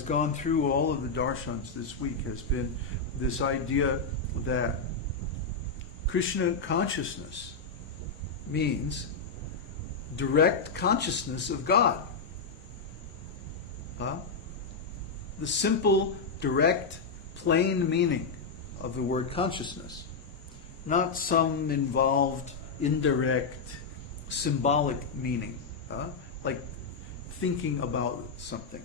has gone through all of the darshans this week has been this idea that Kṛṣṇa consciousness means direct consciousness of God. The simple, direct, plain meaning of the word consciousness. Not some involved, indirect, symbolic meaning. Like thinking about something.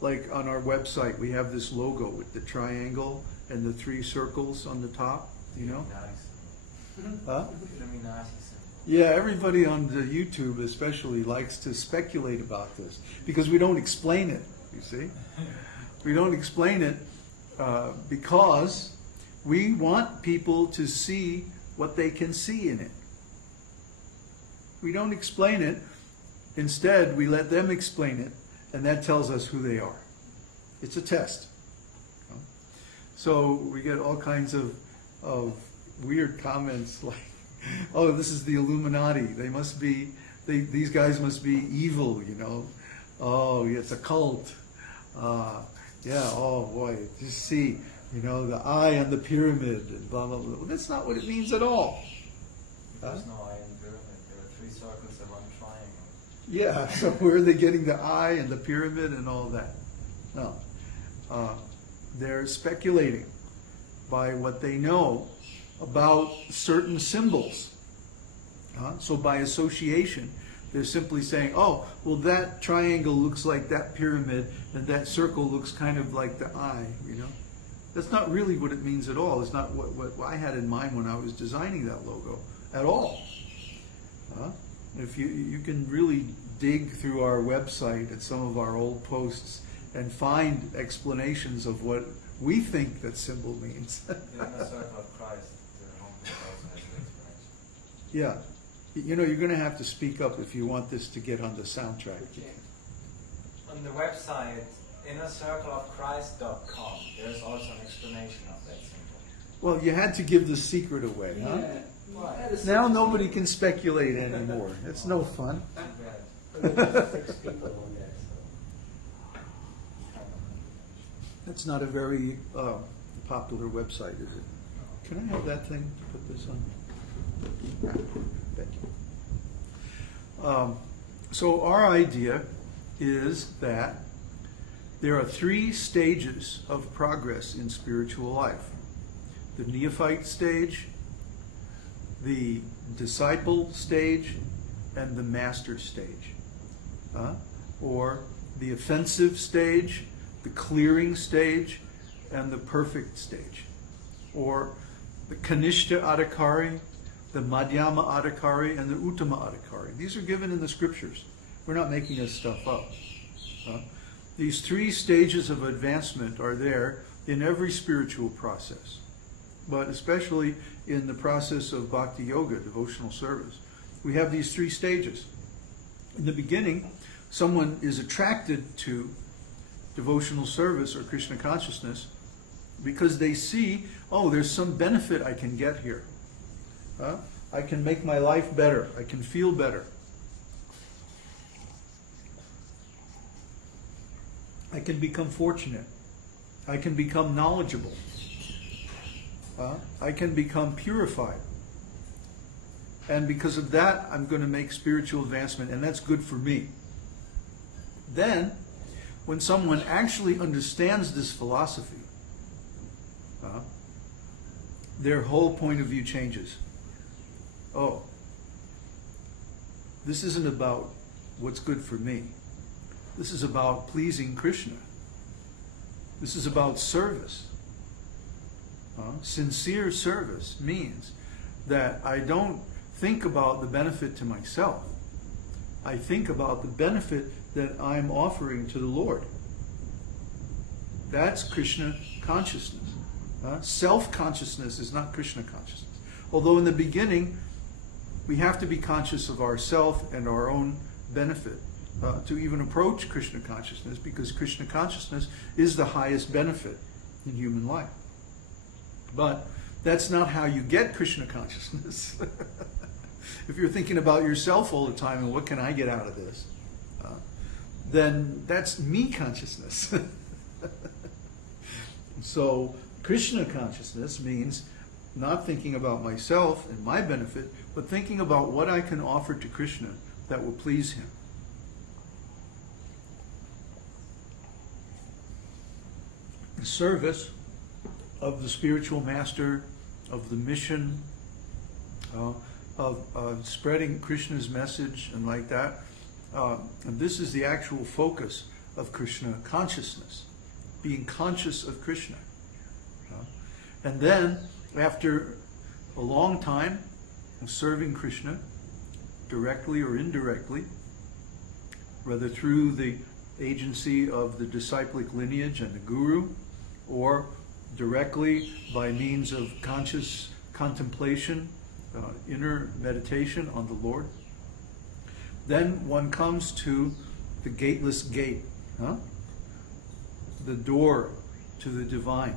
Like on our website, we have this logo with the triangle and the 3 circles on the top, you know? Yeah, everybody on the YouTube especially likes to speculate about this because we don't explain it, you see? We don't explain it because we want people to see what they can see in it. We don't explain it. Instead, we let them explain it, and that tells us who they are. It's a test. So we get all kinds of weird comments like, oh, this is the Illuminati. They must be, these guys must be evil, you know. Oh, it's a cult. Yeah, oh boy, just see, you know, the eye on the pyramid and blah, blah, blah. That's not what it means at all. There's no eye in the pyramid. There are 3 circles and 1 triangle. Yeah, so where are they getting the eye and the pyramid and all that? No. They're speculating by what they know about certain symbols. So by association, they're simply saying, oh, well, that triangle looks like that pyramid, and that circle looks kind of like the eye, you know? That's not really what it means at all. It's not what I had in mind when I was designing that logo at all. If you can really dig through our website at some of our old posts and find explanations of what we think that symbol means. The inner circle of Christ, the home has an explanation. Yeah. You know, you're going to have to speak up if you want this to get on the soundtrack. On the website, innercircleofchrist.com, there's also an explanation of that symbol. Well, you had to give the secret away, huh? Yeah. Why? Now nobody can speculate anymore. It's no fun. That's not a very popular website, is it? Can I have that thing to put this on? Thank you. So our idea is that there are 3 stages of progress in spiritual life. The neophyte stage, the disciple stage, and the master stage. Or the offensive stage, the clearing stage, and the perfect stage. Or the Kanishta Adhikari, the Madhyama Adhikari, and the Uttama Adhikari. These are given in the scriptures. We're not making this stuff up. These 3 stages of advancement are there in every spiritual process, but especially in the process of bhakti yoga, devotional service. We have these 3 stages. In the beginning, someone is attracted to devotional service or Kṛṣṇa consciousness because they see, oh, there's some benefit I can get here. I can make my life better. I can feel better. I can become fortunate. I can become knowledgeable. I can become purified. And because of that, I'm going to make spiritual advancement, and that's good for me. Then, when someone actually understands this philosophy, their whole point of view changes. Oh, this isn't about what's good for me. This is about pleasing Kṛṣṇa. This is about service. Sincere service means that I don't think about the benefit to myself. I think about the benefit that I'm offering to the Lord. That's Kṛṣṇa consciousness. Self-consciousness is not Kṛṣṇa consciousness. Although in the beginning, we have to be conscious of ourself and our own benefit to even approach Kṛṣṇa consciousness, because Kṛṣṇa consciousness is the highest benefit in human life. But that's not how you get Kṛṣṇa consciousness. If you're thinking about yourself all the time and what can I get out of this, then that's me consciousness. So Kṛṣṇa consciousness means not thinking about myself and my benefit, but thinking about what I can offer to Kṛṣṇa that will please him. The service of the spiritual master, of the mission, of spreading Kṛṣṇa's message and like that. And this is the actual focus of Kṛṣṇa consciousness, being conscious of Kṛṣṇa. And then, after a long time of serving Kṛṣṇa, directly or indirectly, whether through the agency of the disciplic lineage and the guru, or directly by means of conscious contemplation, inner meditation on the Lord, then one comes to the gateless gate, the door to the divine,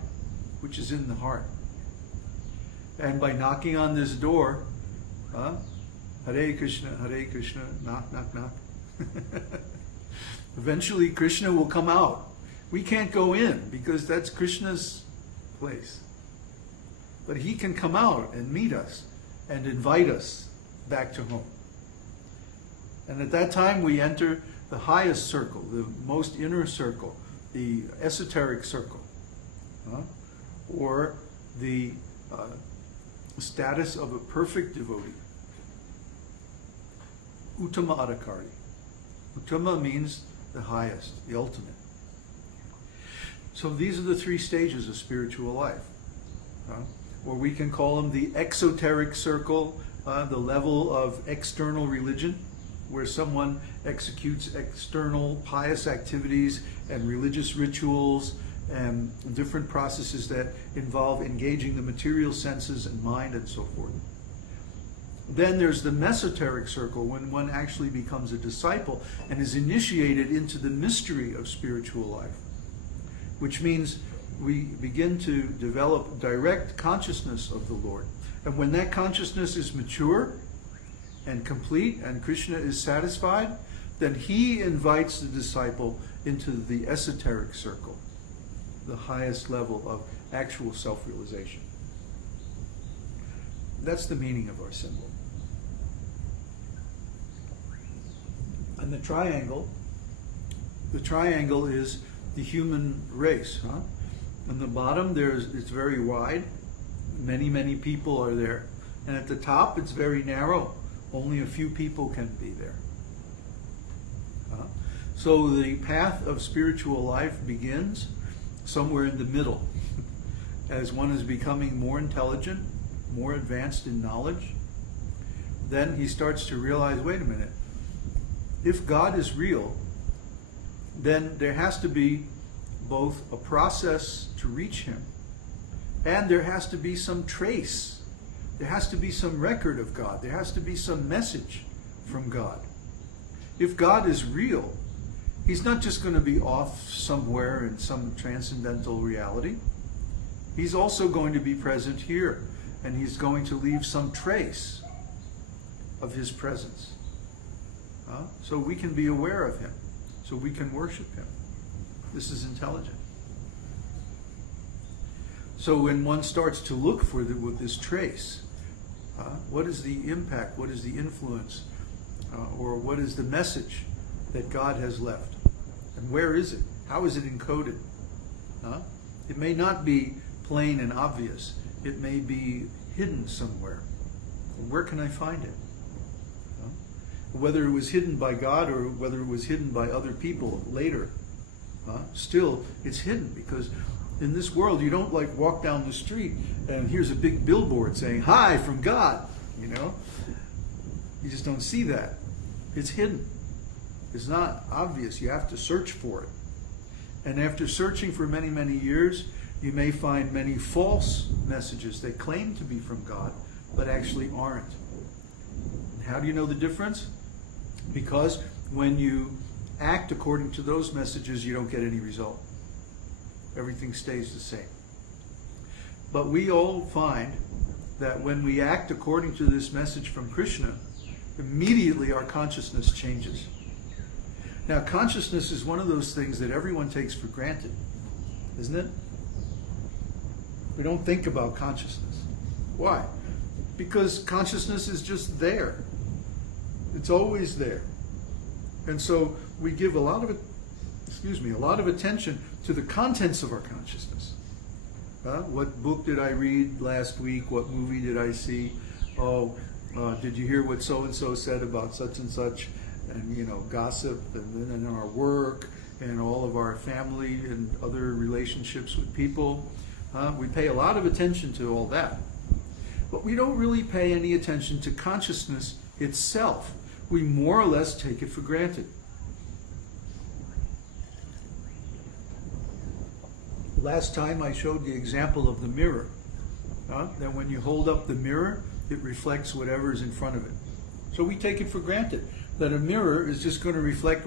which is in the heart. And by knocking on this door, Hare Kṛṣna, knock, knock, knock. Eventually Kṛṣna will come out. We can't go in because that's Kṛṣna's place. But he can come out and meet us and invite us back to home. And at that time we enter the highest circle, the most inner circle, the esoteric circle, or the status of a perfect devotee. Uttama Adhikari. Uttama means the highest, the ultimate. So these are the three stages of spiritual life. Or we can call them the exoteric circle, the level of external religion, where someone executes external pious activities and religious rituals and different processes that involve engaging the material senses and mind and so forth. Then there's the mesoteric circle, when one actually becomes a disciple and is initiated into the mystery of spiritual life, which means we begin to develop direct consciousness of the Lord. And when that consciousness is mature and complete and Kṛṣṇa is satisfied, then he invites the disciple into the esoteric circle, the highest level of actual self-realization. That's the meaning of our symbol. And the triangle is the human race. On the bottom, it's very wide. Many, many people are there. And at the top, it's very narrow. Only a few people can be there. So the path of spiritual life begins somewhere in the middle. As one is becoming more intelligent, more advanced in knowledge, then he starts to realize, wait a minute, if God is real, then there has to be both a process to reach him, and there has to be some trace. There has to be some record of God. There has to be some message from God. If God is real, he's not just going to be off somewhere in some transcendental reality. He's also going to be present here, and he's going to leave some trace of his presence. So we can be aware of him, so we can worship him. This is intelligent. So when one starts to look for with this trace, what is the impact, what is the influence, or what is the message that God has left? And where is it? How is it encoded? It may not be plain and obvious. It may be hidden somewhere. Where can I find it? Whether it was hidden by God or whether it was hidden by other people later, still it's hidden, because in this world you don't like walk down the street and here's a big billboard saying, "Hi, from God," You just don't see that. It's hidden. It's not obvious. You have to search for it. And after searching for many, many years, you may find many false messages that claim to be from God, but actually aren't. And how do you know the difference? Because when you act according to those messages, you don't get any result. Everything stays the same. But we all find that when we act according to this message from Kṛṣṇa, immediately our consciousness changes. Now, consciousness is one of those things that everyone takes for granted, isn't it? We don't think about consciousness. Why? Because consciousness is just there. It's always there. And so we give a lot of attention to the contents of our consciousness. What book did I read last week? What movie did I see? Oh, did you hear what so-and-so said about such and such? And, you know, gossip, and then in our work, and all of our family and other relationships with people. We pay a lot of attention to all that. But we don't really pay any attention to consciousness itself. We more or less take it for granted. Last time I showed the example of the mirror. That when you hold up the mirror, it reflects whatever is in front of it. So we take it for granted that a mirror is just going to reflect